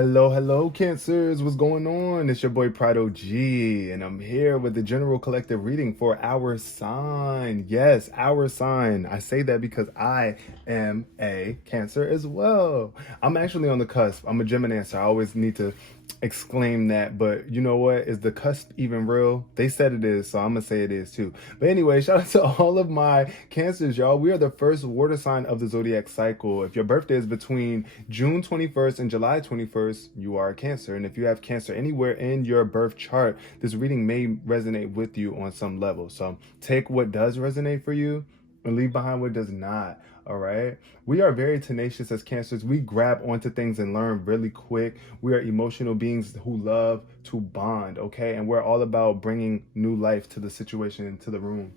Hello, Cancers. What's going on? It's your boy Prado G, and I'm here with the general collective reading for our sign. Yes, our sign. I say that because I am a Cancer as well. I'm actually on the cusp. I'm a Gemini, so I always need to exclaim that. But you know what? Is the cusp even real? They said it is, so I'm gonna say it is too. But anyway, shout out to all of my Cancers, y'all. We are the first water sign of the zodiac cycle. If your birthday is between June 21st and July 21st, you are a Cancer. And if you have Cancer anywhere in your birth chart, this reading may resonate with you on some level. So take what does resonate for you and leave behind what does not. All right. We are very tenacious as Cancers. We grab onto things and learn really quick. We are emotional beings who love to bond. Okay. And we're all about bringing new life to the situation, to the room,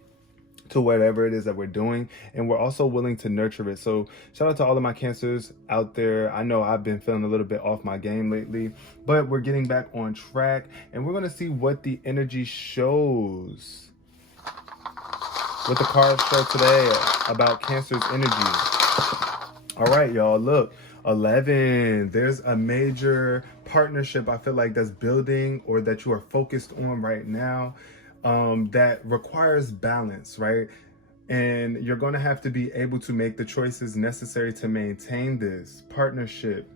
to whatever it is that we're doing, and we're also willing to nurture it. So shout out to all of my Cancers out there. I know I've been feeling a little bit off my game lately, but we're getting back on track, and we're going to see what the energy shows, what the cards show today about Cancer's energy. All right, y'all, look, 11. There's a major partnership I feel like that's building, or that you are focused on right now, that requires balance, right? And you're going to have to be able to make the choices necessary to maintain this partnership.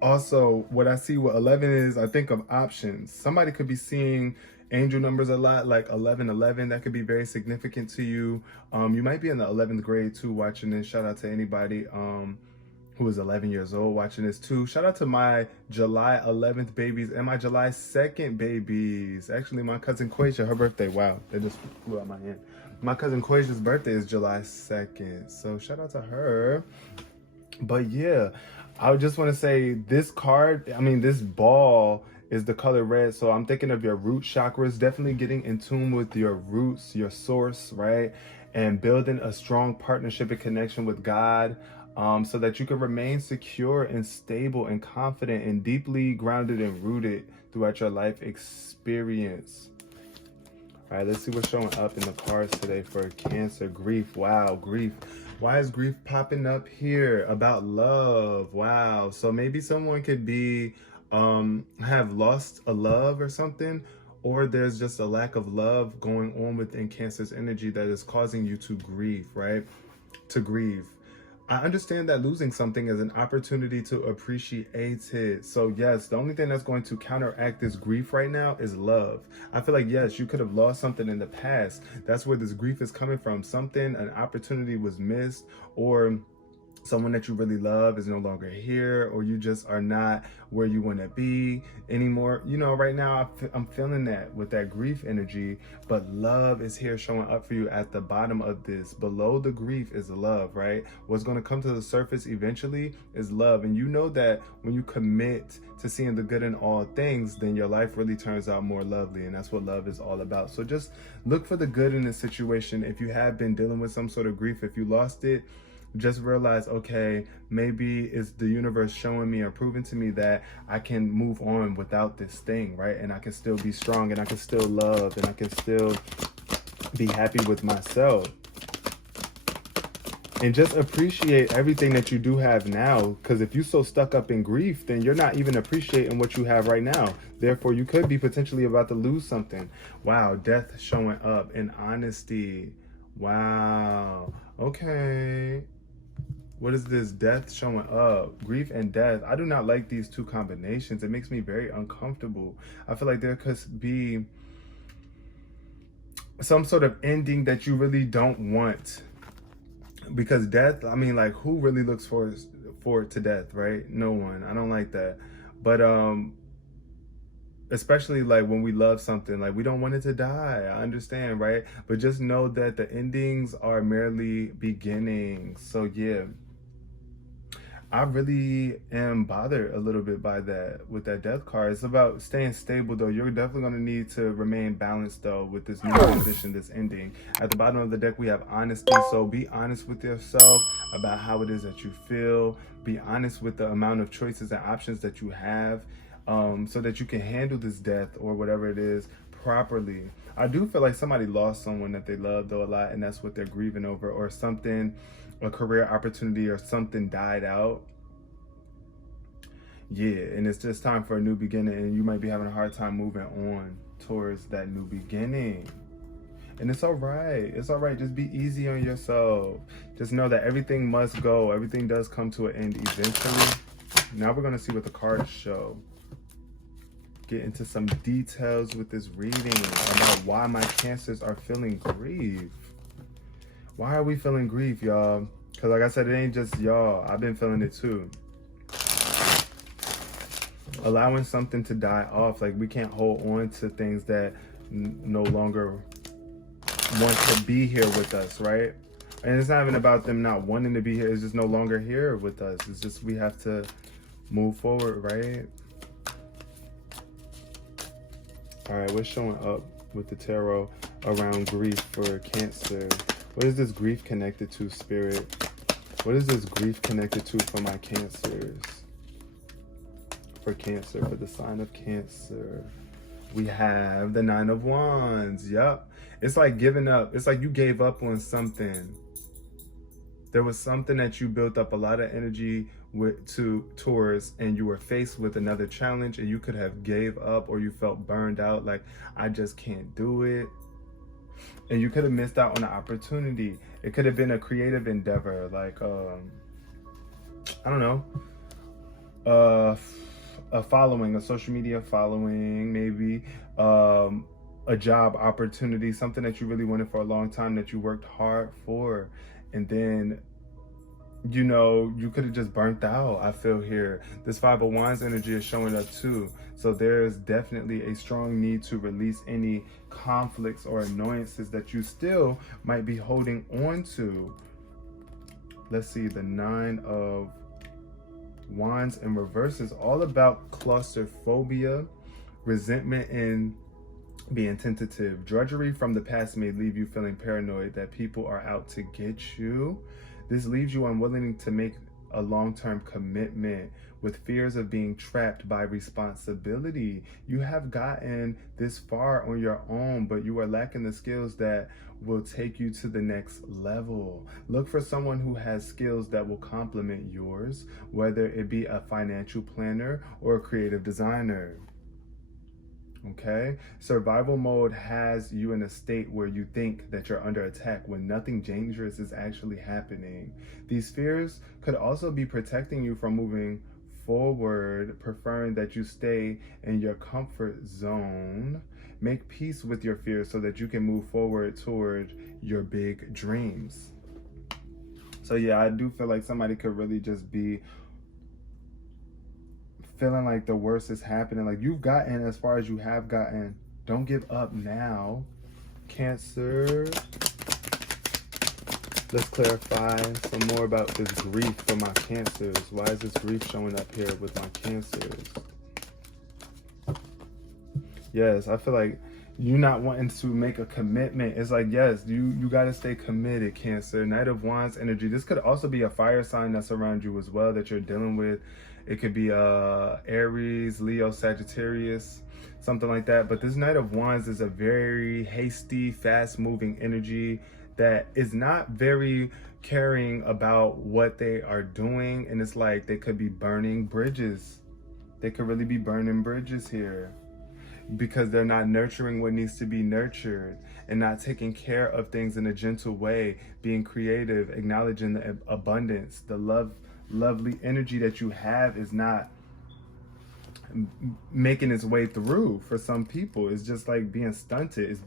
Also, what I see with 11 is, I think of options. Somebody could be seeing angel numbers a lot, like 1111. That could be very significant to you. You might be in the 11th grade too watching this. Shout out to anybody who is 11 years old watching this too. Shout out to my July 11th babies and my July 2nd babies. Actually, my cousin Quasia, her birthday, wow, that just flew out my hand. My cousin Quasia's birthday is July 2nd. So shout out to her. But yeah, I just want to say this card, this ball is the color red. So I'm thinking of your root chakras, definitely getting in tune with your roots, your source, right? And building a strong partnership and connection with God, so that you can remain secure and stable and confident and deeply grounded and rooted throughout your life experience. All right, let's see what's showing up in the cards today for Cancer. Grief. Wow, grief. Why is grief popping up here? About love. Wow. So maybe someone could be have lost a love or something, or there's just a lack of love going on within Cancer's energy that is causing you to grieve, right? To grieve. I understand that losing something is an opportunity to appreciate it. So yes, the only thing that's going to counteract this grief right now is love. I feel like, yes, you could have lost something in the past. That's where this grief is coming from. Something, an opportunity was missed, or someone that you really love is no longer here, or you just are not where you want to be anymore. You know, right now I'm feeling that with that grief energy, but love is here showing up for you at the bottom of this. Below the grief is love, right? What's going to come to the surface eventually is love. And you know that when you commit to seeing the good in all things, then your life really turns out more lovely. And that's what love is all about. So just look for the good in this situation. If you have been dealing with some sort of grief, if you lost it, just realize, okay, maybe it's the universe showing me or proving to me that I can move on without this thing, right? And I can still be strong, and I can still love, and I can still be happy with myself. And just appreciate everything that you do have now, because if you're so stuck up in grief, then you're not even appreciating what you have right now. Therefore, you could be potentially about to lose something. Wow, death showing up in honesty. Wow, okay. What is this? Death showing up. Grief and death. I do not like these two combinations. It makes me very uncomfortable. I feel like there could be some sort of ending that you really don't want. Because death, like, who really looks forward to death, right? No one. I don't like that. But especially like when we love something, like we don't want it to die. I understand, right? But just know that the endings are merely beginnings. So yeah, I really am bothered a little bit by that with that death card. It's about staying stable though. You're definitely going to need to remain balanced though with this new transition, this ending. At the bottom of the deck, we have honesty. So be honest with yourself about how it is that you feel. Be honest with the amount of choices and options that you have, so that you can handle this death or whatever it is properly. I do feel like somebody lost someone that they loved though a lot, and that's what they're grieving over, or something, a career opportunity or something died out. Yeah, and it's just time for a new beginning, and you might be having a hard time moving on towards that new beginning. And it's all right. It's all right. Just be easy on yourself. Just know that everything must go. Everything does come to an end eventually. Now we're going to see what the cards show. Get into some details with this reading about why my Cancers are feeling grief. Why are we feeling grief, y'all? Because like I said, it ain't just y'all. I've been feeling it too. Allowing something to die off. Like we can't hold on to things that no longer want to be here with us, right? And it's not even about them not wanting to be here. It's just no longer here with us. It's just we have to move forward, right? All right, what's showing up with the tarot around grief for Cancer? What is this grief connected to, Spirit? What is this grief connected to for my Cancers? For Cancer, for the sign of Cancer, we have the Nine of Wands. Yep. It's like giving up. It's like you gave up on something. There was something that you built up a lot of energy towards, and you were faced with another challenge, and you could have gave up, or you felt burned out, like I just can't do it. And you could have missed out on an opportunity. It could have been a creative endeavor, like I don't know, a following, a social media following, maybe a job opportunity, something that you really wanted for a long time that you worked hard for. And then, you know, you could have just burnt out, I feel here. This Five of Wands energy is showing up too. So there's definitely a strong need to release any conflicts or annoyances that you still might be holding on to. Let's see, the Nine of Wands in reverse is all about claustrophobia, resentment, and being tentative. Drudgery from the past may leave you feeling paranoid that people are out to get you. This leaves you unwilling to make a long-term commitment, with fears of being trapped by responsibility. You have gotten this far on your own, but you are lacking the skills that will take you to the next level. Look for someone who has skills that will complement yours, whether it be a financial planner or a creative designer. Okay, survival mode has you in a state where you think that you're under attack when nothing dangerous is actually happening. These fears could also be protecting you from moving forward, preferring that you stay in your comfort zone. Make peace with your fears so that you can move forward toward your big dreams. So yeah, I do feel like somebody could really just be feeling like the worst is happening. Like you've gotten as far as you have gotten. Don't give up now. Cancer. Let's clarify some more about this grief for my Cancers. Why is this grief showing up here with my Cancers? Yes, I feel like you not wanting to make a commitment. It's like, yes, you got to stay committed, Cancer. Knight of Wands energy. This could also be a fire sign that's around you as well that you're dealing with. It could be Aries, Leo, Sagittarius, something like that. But this Knight of Wands is a very hasty, fast-moving energy that is not very caring about what they are doing. And it's like they could be burning bridges. They could really be burning bridges here, because they're not nurturing what needs to be nurtured and not taking care of things in a gentle way, being creative, acknowledging the abundance, the lovely energy that you have is not making its way through for some people. It's just like being stunted.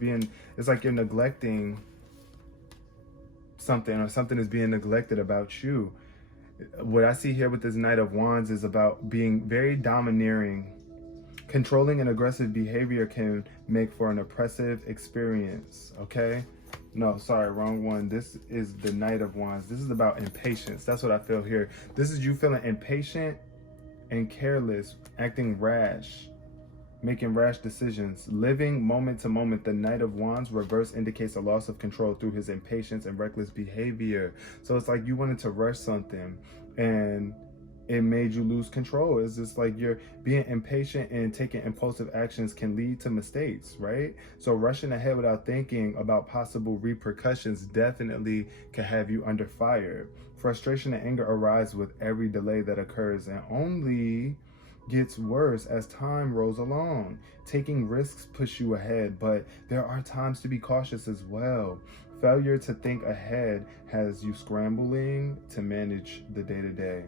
It's like you're neglecting something, or something is being neglected about you. What I see here with this Knight of Wands is about being very domineering. Controlling and aggressive behavior can make for an oppressive experience, okay? No, sorry, wrong one. This is the Knight of Wands. This is about impatience. That's what I feel here. This is you feeling impatient and careless, acting rash, making rash decisions, living moment to moment. The Knight of Wands reverse indicates a loss of control through his impatience and reckless behavior. So it's like you wanted to rush something and it made you lose control. It's just like you're being impatient, and taking impulsive actions can lead to mistakes, right? So rushing ahead without thinking about possible repercussions definitely can have you under fire. Frustration and anger arise with every delay that occurs, and only gets worse as time rolls along. Taking risks push you ahead, but there are times to be cautious as well. Failure to think ahead has you scrambling to manage the day-to-day.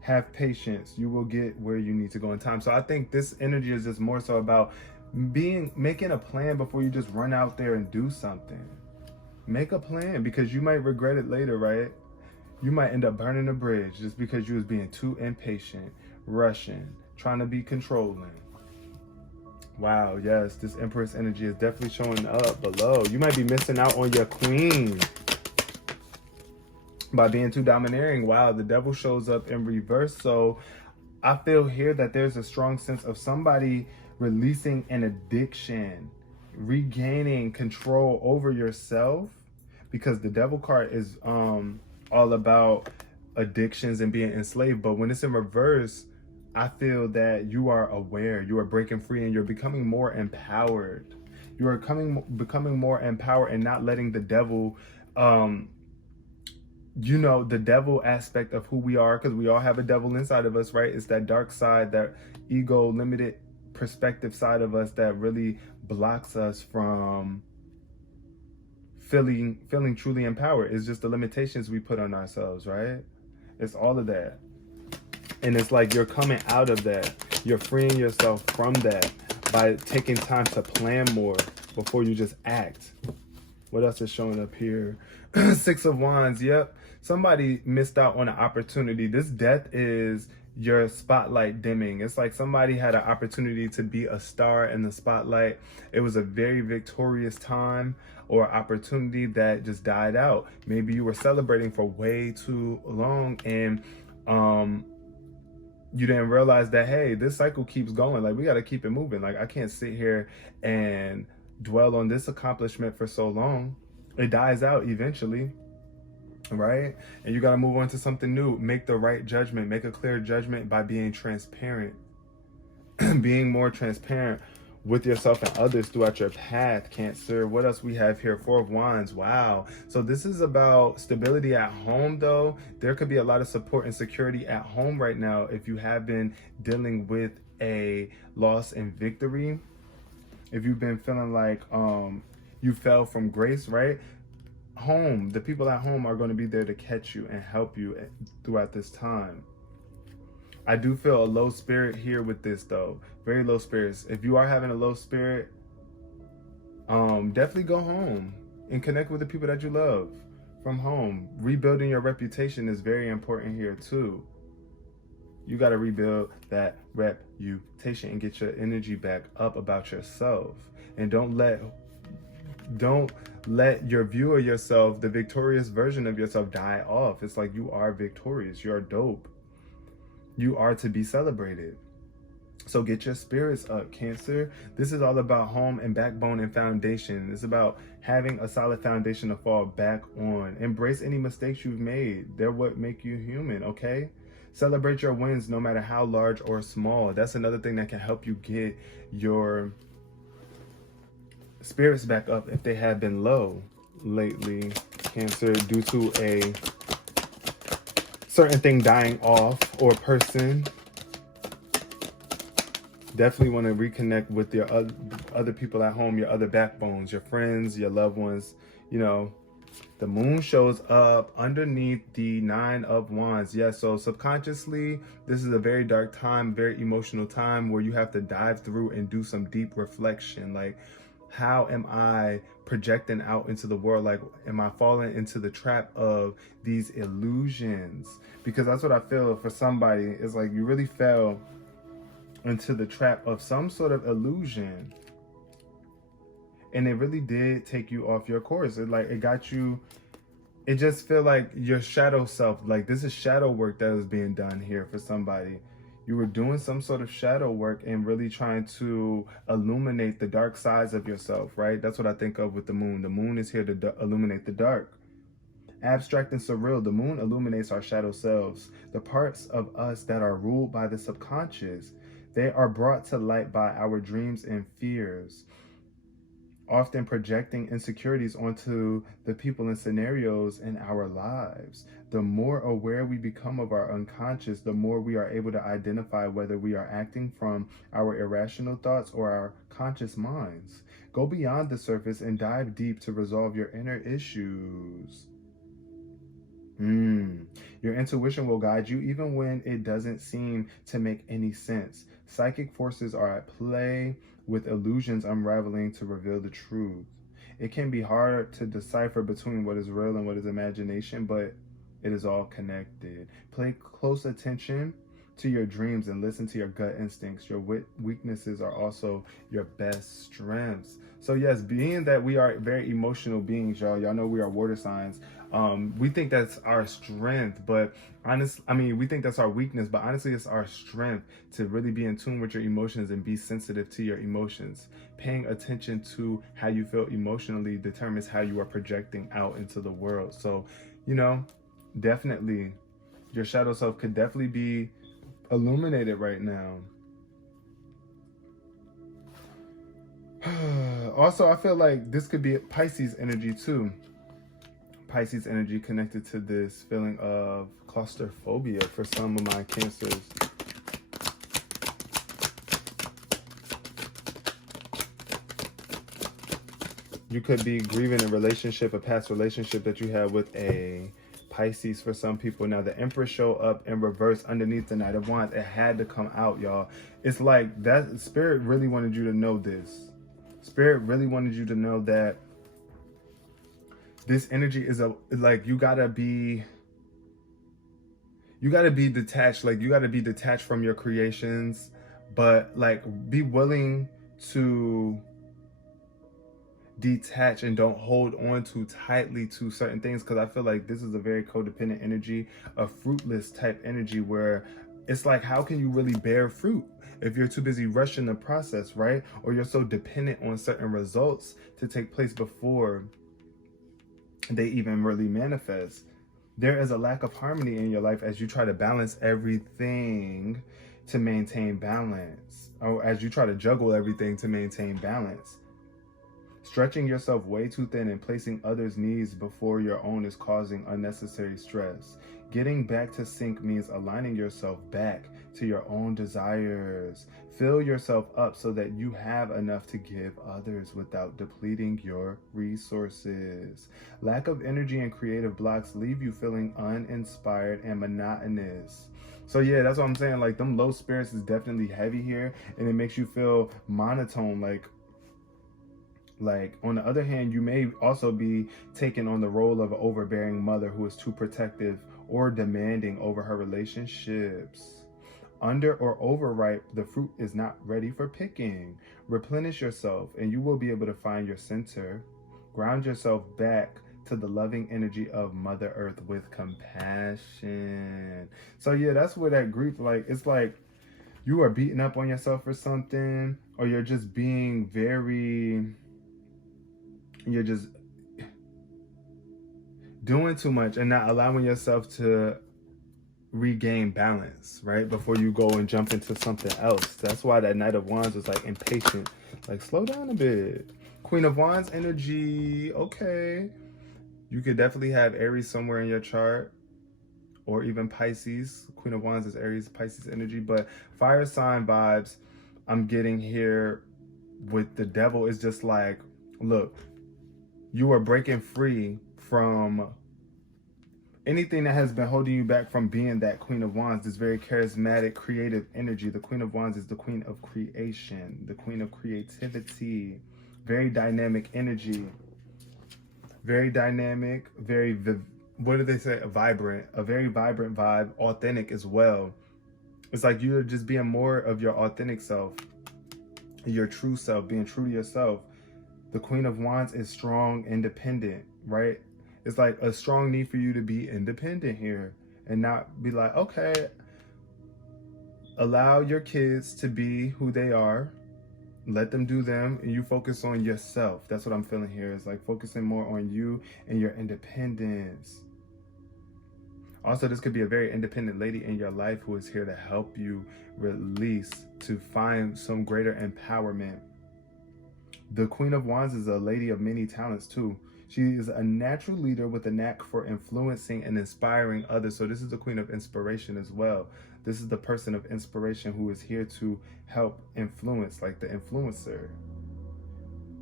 Have patience. You will get where you need to go in time. So I think this energy is just more so about making a plan before you just run out there and do something. Make a plan, because you might regret it later, right? You might end up burning a bridge just because you was being too impatient, rushing, trying to be controlling. Wow, yes, this Empress energy is definitely showing up below. You might be missing out on your queen by being too domineering. Wow, the devil shows up in reverse. So I feel here that there's a strong sense of somebody releasing an addiction, regaining control over yourself, because the devil card is all about addictions and being enslaved. But when it's in reverse, I feel that you are aware, you are breaking free, and you're becoming more empowered. You are becoming more empowered and not letting the devil, the devil aspect of who we are, because we all have a devil inside of us, right? It's that dark side, that ego, limited perspective side of us that really blocks us from feeling truly empowered. It's just the limitations we put on ourselves, right? It's all of that. And it's like you're coming out of that. You're freeing yourself from that by taking time to plan more before you just act. What else is showing up here? Six of Wands. Yep. Somebody missed out on an opportunity. This death is your spotlight dimming. It's like somebody had an opportunity to be a star in the spotlight. It was a very victorious time or opportunity that just died out. Maybe you were celebrating for way too long, and you didn't realize that, hey, this cycle keeps going. Like, we got to keep it moving. Like, I can't sit here and dwell on this accomplishment for so long. It dies out eventually, right? And you got to move on to something new. Make the right judgment. Make a clear judgment by being transparent. Being more transparent with yourself and others throughout your path, Cancer. What else we have here? Four of Wands. Wow. So this is about stability at home, though. There could be a lot of support and security at home right now if you have been dealing with a loss and victory. If you've been feeling like you fell from grace, right? Home, the people at home are going to be there to catch you and help you throughout this time. I do feel a low spirit here with this, though. Very low spirits. If you are having a low spirit, definitely go home and connect with the people that you love from home. Rebuilding your reputation is very important here too. You got to rebuild that reputation and get your energy back up about yourself. And don't let your view of yourself, the victorious version of yourself, die off. It's like you are victorious. You're dope. You are to be celebrated. So get your spirits up, Cancer. This is all about home and backbone and foundation. It's about having a solid foundation to fall back on. Embrace any mistakes you've made. They're what make you human, okay? Celebrate your wins no matter how large or small. That's another thing that can help you get your spirits back up if they have been low lately, Cancer, due to a certain thing dying off or person. Definitely want to reconnect with your other people at home, your other backbones, your friends, your loved ones. The moon shows up underneath the Nine of Wands. Yes, so subconsciously, this is a very dark time, very emotional time where you have to dive through and do some deep reflection. Like, how am I projecting out into the world? Like, am I falling into the trap of these illusions? Because that's what I feel for somebody. It's like you really fell into the trap of some sort of illusion. And it really did take you off your course. It got you, it just feel like your shadow self, like this is shadow work that was being done here for somebody. You were doing some sort of shadow work and really trying to illuminate the dark sides of yourself, right? That's what I think of with the moon. The moon is here to illuminate the dark. Abstract and surreal, the moon illuminates our shadow selves, the parts of us that are ruled by the subconscious. They are brought to light by our dreams and fears. often projecting insecurities onto the people and scenarios in our lives. The more aware we become of our unconscious, the more we are able to identify whether we are acting from our irrational thoughts or our conscious minds. Go beyond the surface and dive deep to resolve your inner issues. Your intuition will guide you even when it doesn't seem to make any sense. Psychic forces are at play, with illusions unraveling to reveal the truth. It can be hard to decipher between what is real and what is imagination, but it is all connected. Pay close attention to your dreams and listen to your gut instincts. Your weaknesses are also your best strengths. So yes, being that we are very emotional beings, y'all know we are water signs. We think that's our strength, but we think that's our weakness, but honestly, it's our strength to really be in tune with your emotions and be sensitive to your emotions. Paying attention to how you feel emotionally determines how you are projecting out into the world. So, definitely, your shadow self could definitely be illuminated right now. Also, I feel like this could be Pisces energy too. Pisces energy connected to this feeling of claustrophobia for some of my Cancers. You could be grieving a relationship, a past relationship that you had with a Pisces for some people. Now, the Empress show up in reverse underneath the Knight of Wands. It had to come out, y'all. It's like that Spirit really wanted you to know this. Spirit really wanted you to know that this energy is you gotta be detached. Like, you gotta be detached from your creations, but be willing to detach and don't hold on too tightly to certain things, because I feel like this is a very codependent energy, a fruitless type energy, where it's like, how can you really bear fruit if you're too busy rushing the process, right? Or you're so dependent on certain results to take place before they even really manifest. There is a lack of harmony in your life as you try to balance everything to maintain balance, or as you try to juggle everything to maintain balance. Stretching yourself way too thin and placing others' needs before your own is causing unnecessary stress. Getting back to sync means aligning yourself back to your own desires. Fill yourself up so that you have enough to give others without depleting your resources. Lack of energy and creative blocks leave you feeling uninspired and monotonous. So yeah, that's what I'm saying. Like, them low spirits is definitely heavy here, and it makes you feel monotone. Like, on the other hand, you may also be taking on the role of an overbearing mother who is too protective or demanding over her relationships. Under or overripe, the fruit is not ready for picking. Replenish yourself and you will be able to find your center. Ground yourself back to the loving energy of Mother Earth with compassion. So yeah, that's where that grief, it's like you are beating up on yourself for something, or you're just being you're just doing too much and not allowing yourself to regain balance, right? Before you go and jump into something else. That's why that Knight of Wands is like impatient. Like, slow down a bit. Queen of Wands energy. Okay. You could definitely have Aries somewhere in your chart, or even Pisces. Queen of Wands is Aries, Pisces energy. But fire sign vibes I'm getting here with the Devil is just like, look, you are breaking free from anything that has been holding you back from being that Queen of Wands, this very charismatic, creative energy. The Queen of Wands is the Queen of creation, the Queen of creativity, very dynamic energy, very dynamic, very, what do they say? Vibrant, a very vibrant vibe, authentic as well. It's like you're just being more of your authentic self, your true self, being true to yourself. The Queen of Wands is strong, independent, right? It's like a strong need for you to be independent here and not be like, okay, allow your kids to be who they are. Let them do them, and you focus on yourself. That's what I'm feeling here. It's like focusing more on you and your independence. Also, this could be a very independent lady in your life who is here to help you release, to find some greater empowerment The Queen of Wands is a lady of many talents too. She is a natural leader with a knack for influencing and inspiring others. So this is the Queen of Inspiration as well. This is the person of inspiration who is here to help influence, like the influencer.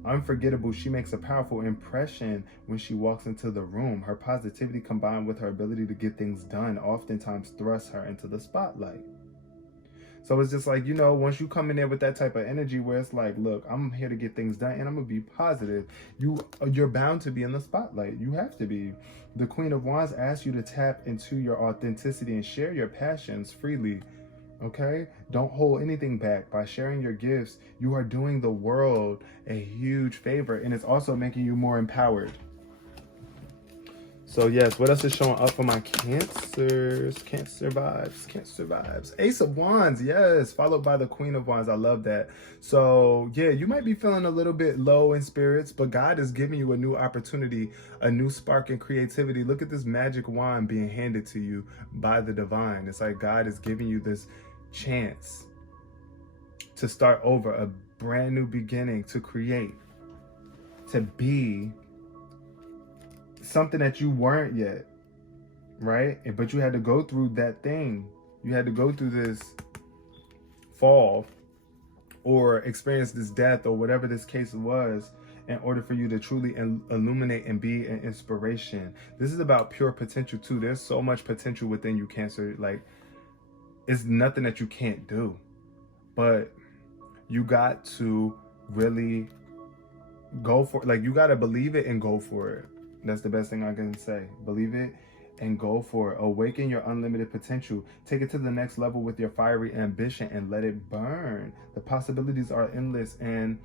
Unforgettable, she makes a powerful impression when she walks into the room. Her positivity combined with her ability to get things done oftentimes thrusts her into the spotlight. So it's just like, you know, once you come in there with that type of energy where it's like, look, I'm here to get things done and I'm gonna be positive, you're bound to be in the spotlight. You have to be. The Queen of Wands asks you to tap into your authenticity and share your passions freely. Okay? Don't hold anything back. By sharing your gifts, you are doing the world a huge favor, and it's also making you more empowered. So yes, what else is showing up for my Cancers? Cancer vibes, Cancer vibes. Ace of Wands, yes, followed by the Queen of Wands. I love that. So yeah, you might be feeling a little bit low in spirits, but God is giving you a new opportunity, a new spark in creativity. Look at this magic wand being handed to you by the divine. It's like God is giving you this chance to start over, a brand new beginning, to create, to be something that you weren't yet, right? But you had to go through that thing. You had to go through this fall or experience this death or whatever this case was in order for you to truly illuminate and be an inspiration. This is about pure potential too. There's so much potential within you, Cancer. Like, it's nothing that you can't do, but you got to really go for it. Like, you got to believe it and go for it. That's the best thing I can say. Believe it and go for it. Awaken your unlimited potential. Take it to the next level with your fiery ambition and let it burn. The possibilities are endless and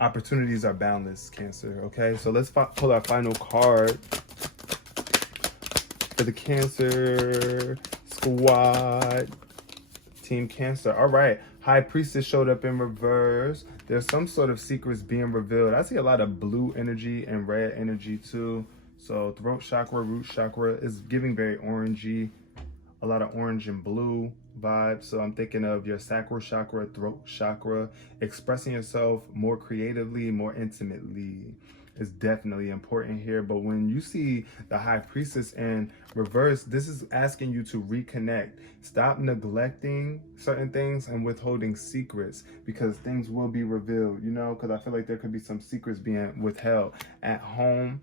opportunities are boundless, Cancer. Okay, so let's pull our final card for the Cancer squad. Team Cancer. All right. High Priestess showed up in reverse. There's some sort of secrets being revealed. I see a lot of blue energy and red energy too. So throat chakra, root chakra is giving very orangey. A lot of orange and blue vibes. So I'm thinking of your sacral chakra, throat chakra, expressing yourself more creatively, more intimately is definitely important here. But when you see the High Priestess in reverse, this is asking you to reconnect. Stop neglecting certain things and withholding secrets, because things will be revealed, you know, because I feel like there could be some secrets being withheld at home,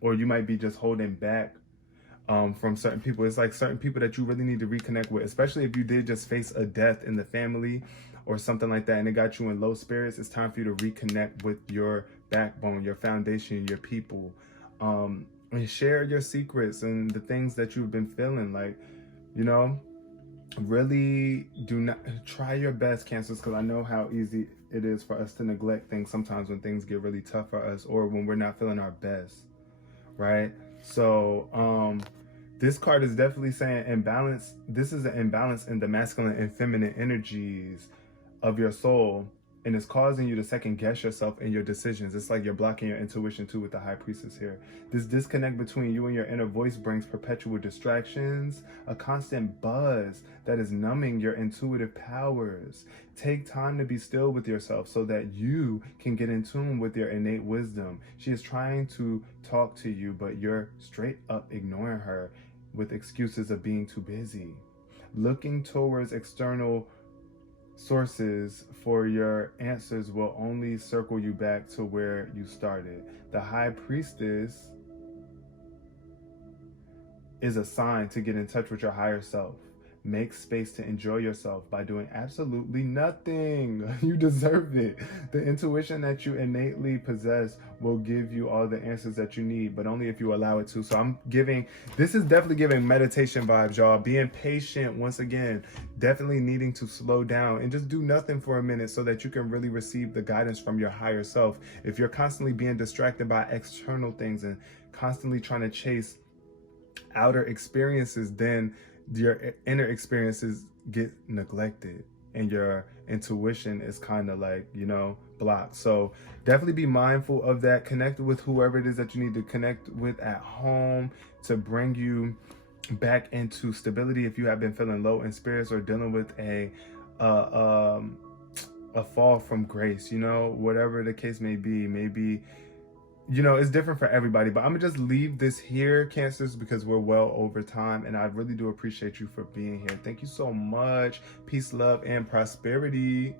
or you might be just holding back from certain people. It's like certain people that you really need to reconnect with, especially if you did just face a death in the family or something like that and it got you in low spirits. It's time for you to reconnect with your backbone, your foundation, your people, and share your secrets and the things that you've been feeling. Like, you know, really do not try your best, Cancers, because I know how easy it is for us to neglect things sometimes when things get really tough for us or when we're not feeling our best, right? So this card is definitely saying imbalance. This is an imbalance in the masculine and feminine energies of your soul, and it's causing you to second guess yourself in your decisions. It's like you're blocking your intuition too with the High Priestess here. This disconnect between you and your inner voice brings perpetual distractions, a constant buzz that is numbing your intuitive powers. Take time to be still with yourself so that you can get in tune with your innate wisdom. She is trying to talk to you, but you're straight up ignoring her with excuses of being too busy. Looking towards external sources for your answers will only circle you back to where you started. The High Priestess is a sign to get in touch with your higher self. Make space to enjoy yourself by doing absolutely nothing. You deserve it. The intuition that you innately possess will give you all the answers that you need, but only if you allow it to. So this is definitely giving meditation vibes, y'all. Being patient, once again, definitely needing to slow down and just do nothing for a minute so that you can really receive the guidance from your higher self. If you're constantly being distracted by external things and constantly trying to chase outer experiences, then your inner experiences get neglected and your intuition is kind of like, you know, blocked. So definitely be mindful of that. Connect with whoever it is that you need to connect with at home to bring you back into stability if you have been feeling low in spirits or dealing with a a fall from grace, you know, whatever the case may be. Maybe, you know, it's different for everybody, but I'm gonna just leave this here, Cancers, because we're well over time, and I really do appreciate you for being here. Thank you so much. Peace, love, and prosperity.